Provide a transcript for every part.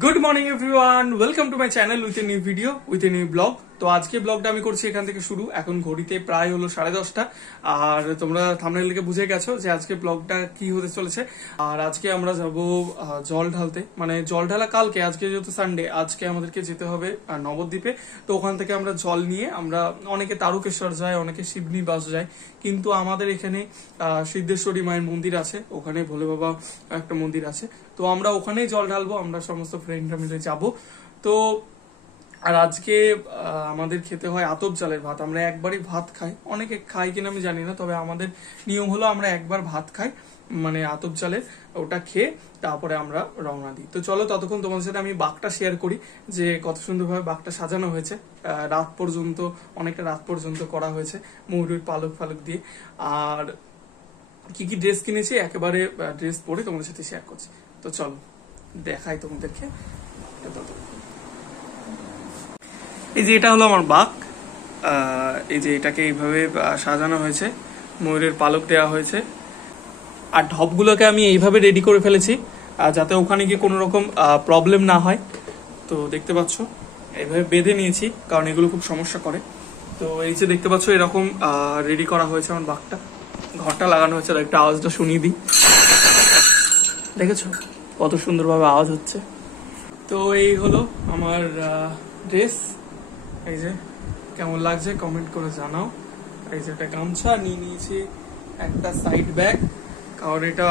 Good morning everyone, welcome to my channel with a new video with a new blog. তো আজকে ব্লগটা আমি করছি এখান থেকে শুরু। এখন ঘড়িতে প্রায় হলো 10:30, আর তোমরা থাম্বনেল দেখে বুঝে গেছো যে আজকে ব্লগটা কি হতে চলেছে। আর আজকে আমরা যাব জল ঢালতে, মানে জল ঢালা কালকে, আজকে যেহেতু সানডে, আজকে আমাদেরকে যেতে হবে নবদ্বীপে। তো ওখান থেকে আমরা জল নিয়ে, আমরা অনেকে তারকেশ্বর যায়, অনেকে শিবনিবাস যায়, কিন্তু আমাদের এখানে সিদ্ধেশ্বরী মায়ের মন্দির আছে, ওখানে ভোলে বাবা একটা মন্দির আছে। তো আমরা ওখানেই জল ঢালবো, আমরা সমস্ত ফ্রেন্ডরা মিলে যাব। তো আর আজকে আমাদের খেতে হয় আতপ চালের ভাত। আমরা একবারই ভাত খাই, অনেকে খাই কিনা আমি জানি না, তবে আমাদের নিয়ম হলো আমরা একবার ভাত খাই, মানে আতপ চালের, ওটা খেয়ে তারপরে আমরা রওনা দিই। তো চলো ততক্ষণ তোমাদের সাথে আমি বাঘটা শেয়ার করি যে কত সুন্দরভাবে বাঘটা সাজানো হয়েছে। রাত পর্যন্ত, অনেকটা রাত পর্যন্ত করা হয়েছে ময়ূরের পালক ফালক দিয়ে। আর কি কি ড্রেস কিনেছি একেবারে ড্রেস পরে তোমাদের সাথে শেয়ার করছি। তো চলো দেখাই তোমাদেরকে। এই যে এটা হলো আমার বাঘ, এই যে এটাকে এইভাবে সাজানো হয়েছে, ময়ূরের পালক দেওয়া হয়েছে, আর ঢপগুলোকে আমি এইভাবে রেডি করে ফেলেছি যাতে ওখানে গিয়ে কোনো রকম প্রবলেম না হয়। তো দেখতে পাচ্ছ এইভাবে বেঁধে নিয়েছি, কারণ এগুলো খুব সমস্যা করে। তো এই যে দেখতে পাচ্ছ এরকম রেডি করা হয়েছে আমার বাঘটা, ঘরটা লাগানো হয়েছে। একটা আওয়াজটা শুনিয়ে দিই, দেখেছো কত সুন্দরভাবে আওয়াজ হচ্ছে। তো এই হলো আমার ড্রেস, এই যে কেমন লাগছে কমেন্ট করে জানাও। এই যে একটা গামছা নিয়ে নিয়েছি, একটা সাইড ব্যাগ, কারণ এটা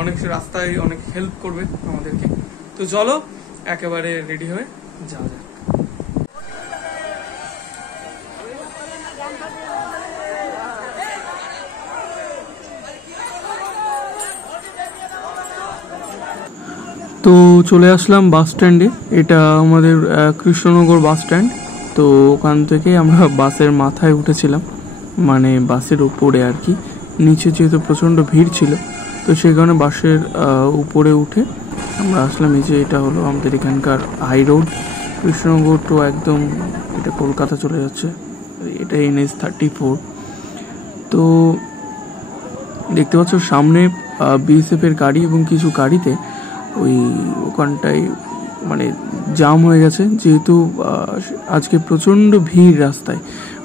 অনেক রাস্তায় অনেক হেল্প করবে আমাদেরকে। তো চলো একেবারে রেডি হয়ে যাওয়া যাক। তো চলে আসলাম বাস স্ট্যান্ডে, এটা আমাদের কৃষ্ণনগর বাস স্ট্যান্ড। তো ওখান থেকে আমরা বাসের মাথায় উঠেছিলাম, মানে বাসের উপরে আর কি। নিচে যেহেতু প্রচণ্ড ভিড় ছিল, তো সেই কারণে বাসের উপরে উঠে আমরা আসলাম। এই যে এটা হলো আমাদের এখানকার হাই রোড, কৃষ্ণনগর তো একদম এটা কলকাতা চলে যাচ্ছে, এটা NH 34। তো দেখতে পাচ্ছ সামনে BSF এর গাড়ি এবং কিছু গাড়িতে ওই ওখানটায় মানে জাম হয়ে গেছে, যেহেতু আজকে প্রচণ্ড ভিড়, রাস্তায়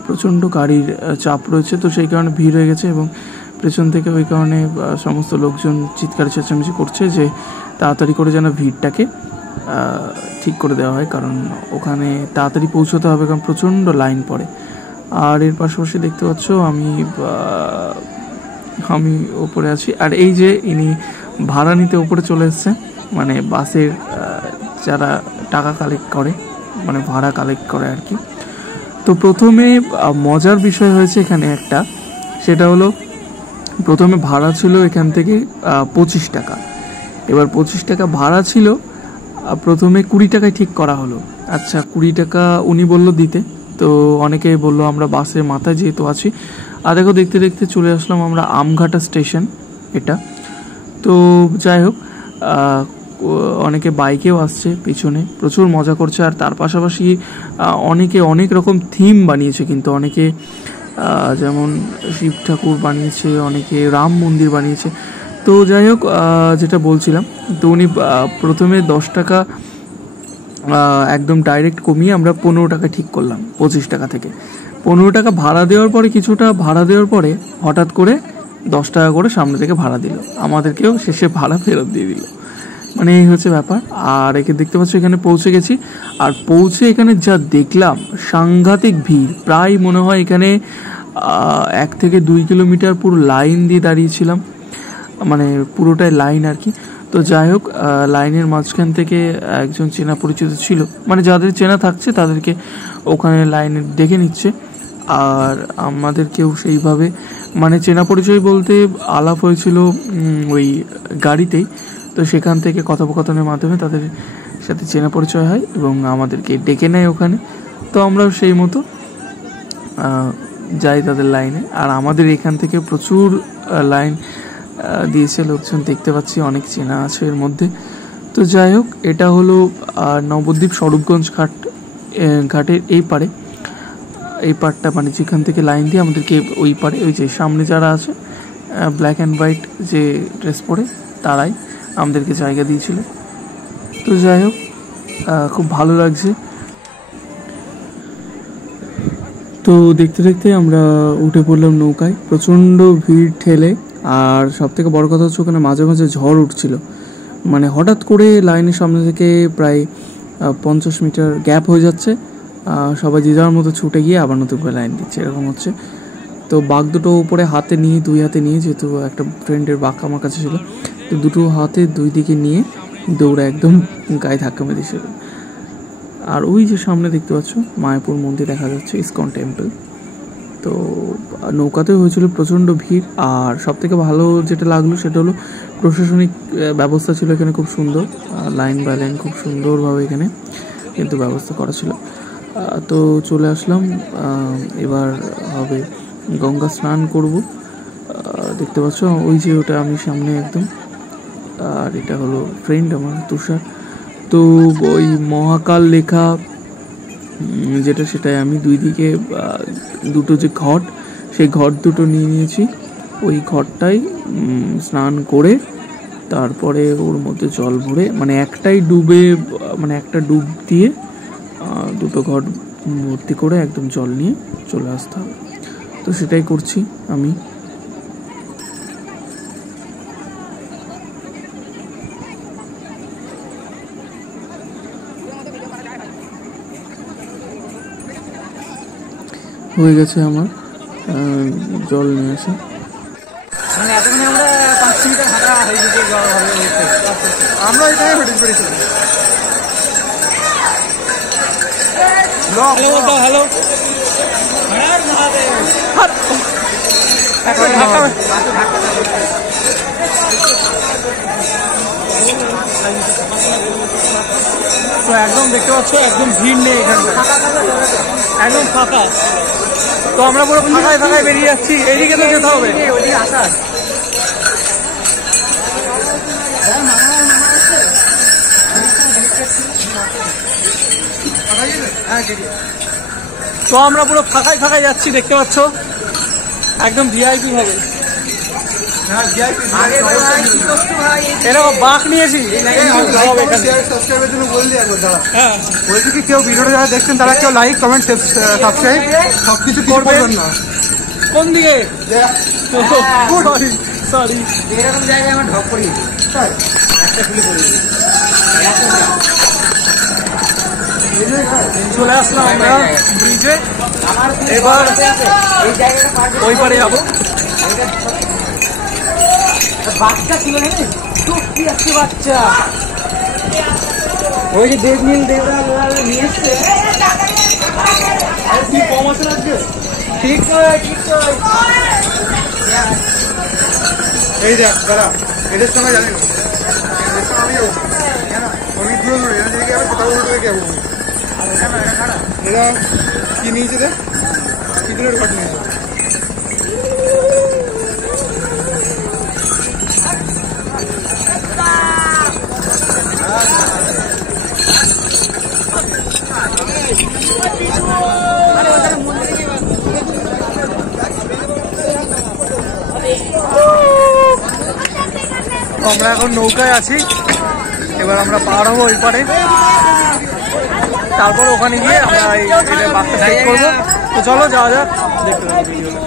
প্রচণ্ড গাড়ির চাপ রয়েছে, তো সেই কারণে ভিড় হয়ে গেছে। এবং পেছন থেকে ওই কারণে সমস্ত লোকজন চিৎকার চেঁচামেচি করছে যে তাড়াতাড়ি করে যেন ভিড়টাকে ঠিক করে দেওয়া হয়, কারণ ওখানে তাড়াতাড়ি পৌঁছতে হবে, কারণ প্রচণ্ড লাইন পড়ে। আর এর পাশাপাশি দেখতে পাচ্ছ আমি ওপরে আছি, আর এই যে ইনি ভাড়া নিতে ওপরে চলে এসছে, মানে বাসের যারা টাকা কালেক্ট করে, মানে ভাড়া কালেক্ট করে আর কি। তো প্রথমে মজার বিষয় হয়েছে এখানে একটা, সেটা হলো প্রথমে ভাড়া ছিল এখান থেকে 25 টাকা। এবার 25 টাকা ভাড়া ছিল, প্রথমে 20 টাকায় ঠিক করা হলো। আচ্ছা 20 টাকা উনি বললো দিতে, তো অনেকে বললো আমরা বাসের মাথায় যেহেতু আছি। আর দেখো দেখতে দেখতে চলে আসলাম আমরা আমঘাটা স্টেশন এটা। তো যাই হোক, অনেকে বাইকেও আসছে পিছনে, প্রচুর মজা করছে। আর তার পাশাপাশি অনেকে অনেক রকম থিম বানিয়েছে, কিন্তু অনেকে যেমন শিব ঠাকুর বানিয়েছে, অনেকে রাম মন্দির বানিয়েছে। তো যাই হোক, যেটা বলছিলাম, তো উনি প্রথমে 10 টাকা একদম ডাইরেক্ট কমিয়ে আমরা 15 টাকা ঠিক করলাম 25 টাকা থেকে। 15 টাকা ভাড়া দেওয়ার পরে, কিছুটা ভাড়া দেওয়ার পরে হঠাৎ করে 10 টাকা করে সামনে থেকে ভাড়া দিল, আমাদেরকেও শেষে ভাড়া ফেরত দিয়ে দিল। মানে এই হচ্ছে ব্যাপার। আর একে দেখতে পাচ্ছ এখানে পৌঁছে গেছি, আর পৌঁছে এখানে যা দেখলাম, সাংঘাতিক ভিড়। প্রায় মনে হয় এখানে 1 থেকে 2 কিলোমিটার পুরো লাইন দিয়ে দাঁড়িয়েছিলাম, মানে পুরোটাই লাইন আর কি। তো যাই হোক, লাইনের মাঝখান থেকে একজন চেনা পরিচিত ছিল, মানে যাদের চেনা থাকছে তাদেরকে ওখানে লাইনে দেখে নিচ্ছে, আর আমাদেরকেও সেইভাবে, মানে চেনা পরিচয় বলতে আলাপ হয়েছিল ওই গাড়িতেই। তো সেখান থেকে কথোপকথনের মাধ্যমে তাদের সাথে চেনা পরিচয় হয় এবং আমাদেরকে ডেকে নেয় ওখানে। তো আমরাও সেই মতো যাই তাদের লাইনে। আর আমাদের এখান থেকে প্রচুর লাইন দিয়েছে লোকজন, দেখতে পাচ্ছি অনেক চেনা আছে এর মধ্যে। তো যাই হোক, এটা হলো নবদ্বীপ স্বরূপগঞ্জ ঘাটের এই পারে, এই পারটা, মানে যেখান থেকে লাইন দিয়ে আমাদেরকে ওই পারে, ওই যে সামনে যারা আছে ব্ল্যাক অ্যান্ড হোয়াইট যে ড্রেস পরে, তারাই আমাদেরকে জায়গা দিয়েছিল। তো যাই হোক, খুব ভালো লাগছে। তো দেখতে দেখতে আমরা উঠে পড়লাম নৌকায়, প্রচণ্ড ভিড় ঠেলে। আর সব থেকে বড় কথা হচ্ছে ওখানে মাঝে মাঝে ঝড় উঠছিল, মানে হঠাৎ করে লাইনের সামনে থেকে প্রায় 50 মিটার গ্যাপ হয়ে যাচ্ছে, সবাই যে যার মতো ছুটে গিয়ে আবার নতুন করে লাইন দিচ্ছে, এরকম হচ্ছে। তো বাঘ দুটো উপরে হাতে নিয়ে, দুই হাতে নিয়ে, যেহেতু একটা ফ্রেন্ডের বাঘ আমার কাছে ছিল, তো দুটো হাতে দুই দিকে নিয়ে দৌড়ে একদম গায়ে ধাক্কা মেরেছিল। আর ওই যে সামনে দেখতে পাচ্ছ মায়াপুর মন্দির দেখা যাচ্ছে, ইসকন টেম্পল। তো নৌকাতে হয়েছিল প্রচণ্ড ভিড়। আর সব থেকে ভালো যেটা লাগলো সেটা হলো প্রশাসনিক ব্যবস্থা ছিল এখানে খুব সুন্দর, লাইন বাই লাইন খুব সুন্দরভাবে এখানে কিন্তু ব্যবস্থা করা ছিল। তো চলে আসলাম, এবার হবে গঙ্গা স্নান করব। দেখতে পাচ্ছ ওই যে ওটা আমি সামনে একদম, আর এটা হলো ফ্রেন্ড আমার তুষার। তো ওই মহাকাল লেখা যেটা, সেটাই আমি দুই দিকে দুটো যে ঘট, সেই ঘট দুটো নিয়ে নিয়েছি। ওই ঘটটাই স্নান করে তারপরে ওর মধ্যে জল ভরে, মানে একটাই ডুবে, মানে একটা ডুব দিয়ে দুটো ঘট ভর্তি করে একদম জল নিয়ে চলে আসতে হবে। তো সেটাই করছি আমি। হয়ে গেছে আমার জল নিয়ে আসা। আমরা এখানে হেঁটে পেরেছি। হ্যালো, তো একদম দেখতে পাচ্ছ একদম ভিড় নেই এখানটা, একদম ফাঁকা। তো আমরা পুরো ফাঁকায় ফাঁকায় বেরিয়ে যাচ্ছি, এইদিকে তো যেতে হবে। তো আমরা পুরো ফাঁকায় ফাঁকায় যাচ্ছি, দেখতে পাচ্ছ একদম ভিআইপি হবে। এরকম বাঁক নিয়েছি, বলছি কি কেউ ভিডিওটা যারা দেখছেন তারা কেউ লাইক কমেন্ট সাবস্ক্রাইব সবকিছু করবেন না। কোন দিকে? সরি, এরকম জায়গায় আমার ঢপ করি একটা খুলে পড়ে চলে আসলাম আমরা ব্রিজে। এবার ওই পারে যাবো। বাচ্চা ছিল না, টুকি আসছে বাচ্চা, ওই যে দেব নীল দেবরা নিয়ে এসছে। কি কম আছে আজকে? ঠিক ঠিক। এই দেখ দাদা, এদের সঙ্গে জানি না, এদের সঙ্গে আমি যাবো কেন? অনেক দূরে দূরে এরা দিকে যাবে, কোথাও উল্টো দিকে যাবো। এরা কি নিয়েছে দেখ, কি দিনের ঘট নিয়েছে। আমরা এখন নৌকায় আছি, এবার আমরা পার হবো ওই পারে, তারপর ওখানে গিয়ে আমরা এই বাসটা চেক করবো। তো চলো যাওয়া যাক, দেখতে পাবো ভিডিওটা।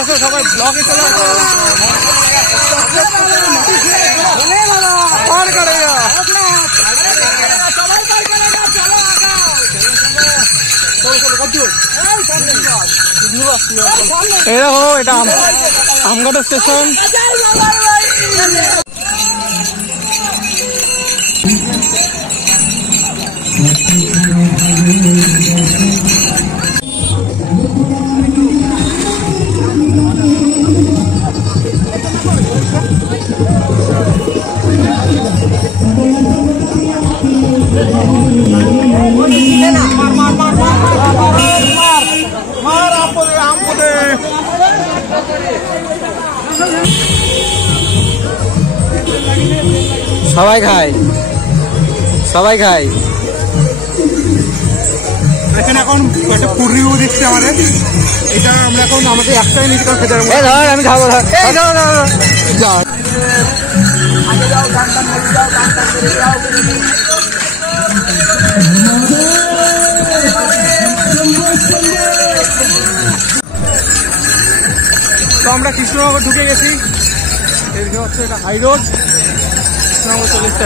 আসো, সবাই ব্লগে চলে আসো। এরকম এটা আমগাটা স্টেশন। সবাই খায়, সবাই খায়। এখানে এখন একটা ফুড রিভিউ দিচ্ছি আমাদের। এটা আমরা এখন আমাদের একটাই নিচে খেতে পারবো। আমি খাবো। তো আমরা কৃষ্ণনগর ঢুকে গেছি। এদিকে হচ্ছে এটা হাই রোড। কৃষ্ণনগর চলে এসছে।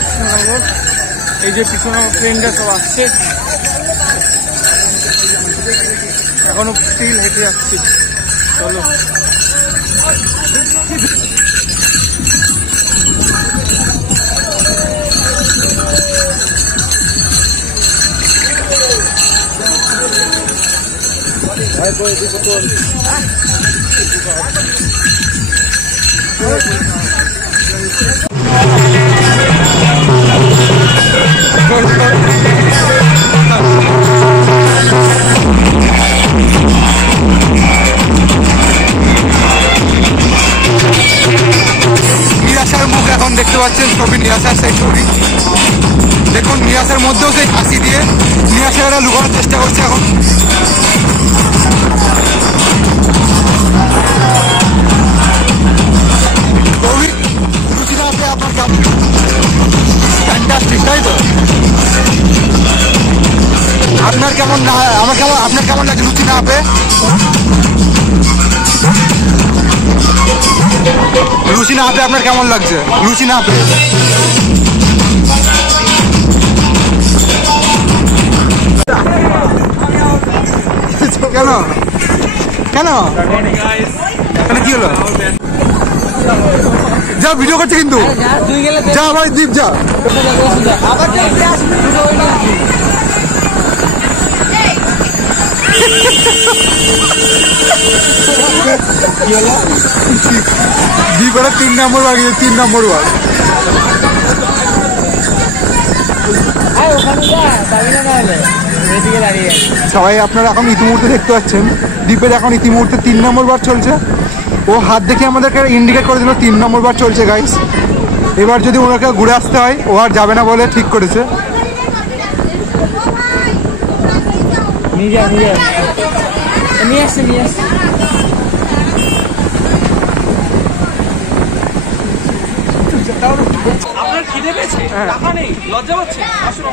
কৃষ্ণনগর, এই যে কৃষ্ণনগর ট্রেনটা সব আসছে। এখনো স্টিল হেঁটে যাচ্ছি। চলো। নিরাশার মুখ এখন দেখতে পাচ্ছেন, ছবি নিরাশার সেই ছবি। দেখুন নিরাশার মধ্যেও সেই হাসি দিয়ে নিরাশারা লুকানোর চেষ্টা করছে এখন। আপনার কেমন আপনার কেমন লাগছে রুচি না আপে? রুচি না আপে আপনার কেমন লাগছে? রুচি না আপে কেন কেন কেন কি হলো? যা ভিডিও করছে কিন্তু, যা ভাই দীপ যা। দীপের 3 নম্বর বার, 3 নম্বর বার। সবাই আপনারা এখন ইতিমুহূর্তে দেখতে পাচ্ছেন দীপের এখন ইতিমুহূর্তে 3 নম্বর বার চলছে। ও হাত দেখে আমাদেরকে ইন্ডিকেট করে দিল 3 নম্বর বার চলছে গাইস। এবার যদি ওনাকে ঘুরে আসতে হয়, ও আর যাবে না বলে ঠিক করেছে। আপনার খিদে পেয়েছে? টাকা নেই, লজ্জা পাচ্ছে? আসুন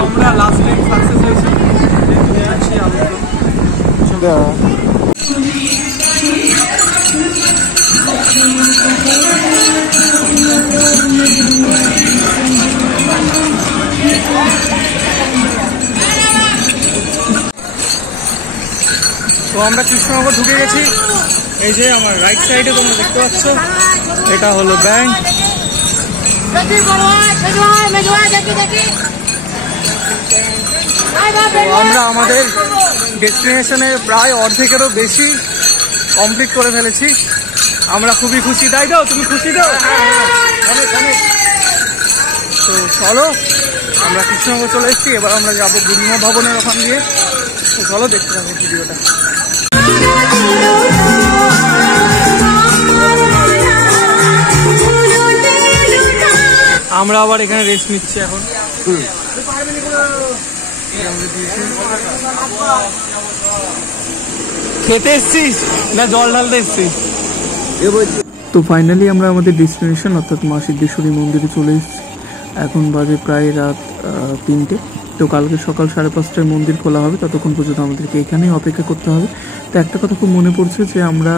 আমরা লাস্ট টাইম সাকসেস হয়েছি। তো আমরা কৃষ্ণনগর ঢুকে গেছি। এই যে আমার রাইট সাইডে তোমরা দেখতে পাচ্ছ, এটা হলো ব্যাংক। আমরা আমাদের ডেস্টিনেশনের প্রায় অর্ধেকেরও বেশি কমপ্লিট করে ফেলেছি। আমরা খুবই খুশি, তাই তো? তুমি খুশি তো? তো চলো, আমরা কৃষ্ণনগর চলে এসেছি। এবার আমরা যাবো বুড়িমা ভবনের ওখান দিয়ে। তো চলো দেখতে থাকো ভিডিওটা। আমরা আবার এখানে রেস্ট নিচ্ছি এখন। খেতে এসছিস না জল ঢালতে এসছিস? তো ফাইনালি আমরা আমাদের ডেস্টিনেশন অর্থাৎ মা সিদ্ধেশ্বরী মন্দিরে চলে এসেছি। এখন বাজে প্রায় রাত 3টে। তো কালকে সকাল 5:30টায় মন্দির খোলা হবে, ততক্ষণ পর্যন্ত আমাদেরকে এখানেই অপেক্ষা করতে হবে। তো একটা কথা খুব মনে পড়ছে যে আমরা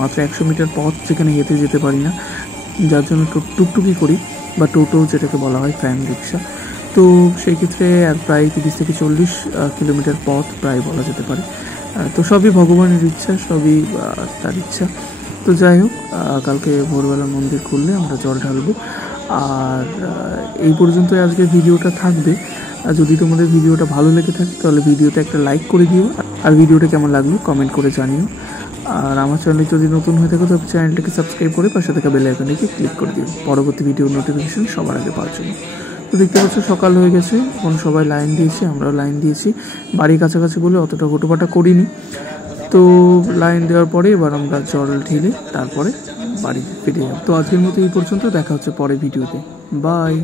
মাত্র 100 মিটার পথ যেখানে হেঁটে যেতে পারি না, যার জন্য টুকটুকি করি বা টোটো যেটাকে বলা হয়, ফ্যান রিক্সা। তো সেই ক্ষেত্রে প্রায় 30 থেকে 40 কিলোমিটার পথ প্রায় বলা যেতে পারে। তো সবই ভগবানের ইচ্ছা, সবই তার ইচ্ছা। তো যাই হোক, কালকে ভোরবেলা মন্দির খুললে আমরা জল ঢালবো। আর এই পর্যন্তই আজকে ভিডিওটা থাকবে। যদি তোমাদের ভিডিওটা ভালো লেগে থাকে তাহলে ভিডিওতে একটা লাইক করে দিও, আর ভিডিওটা কেমন লাগলো কমেন্ট করে জানিও। আর আমার চ্যানেলে যদি নতুন হয়ে থাকে তবে চ্যানেলটাকে সাবস্ক্রাইব করে পাশে থাকা বেল আইকনটিকে ক্লিক করে দিও পরবর্তী ভিডিও নোটিফিকেশন সবার আগে পাওয়ার জন্য। তো দেখতে পাচ্ছ সকাল হয়ে গেছে, এখন সবাই লাইন দিয়েছে, আমরাও লাইন দিয়েছি। বাড়ির কাছাকাছি বলে অতটা হুটোপাটা করিনি। তো লাইন দেওয়ার পরে এবার আমরা জল ঢেলে তারপরে বাড়ি ফিরে যাব। তো আজকের মতো এই পর্যন্ত, দেখা হচ্ছে পরে ভিডিওতে। বাই।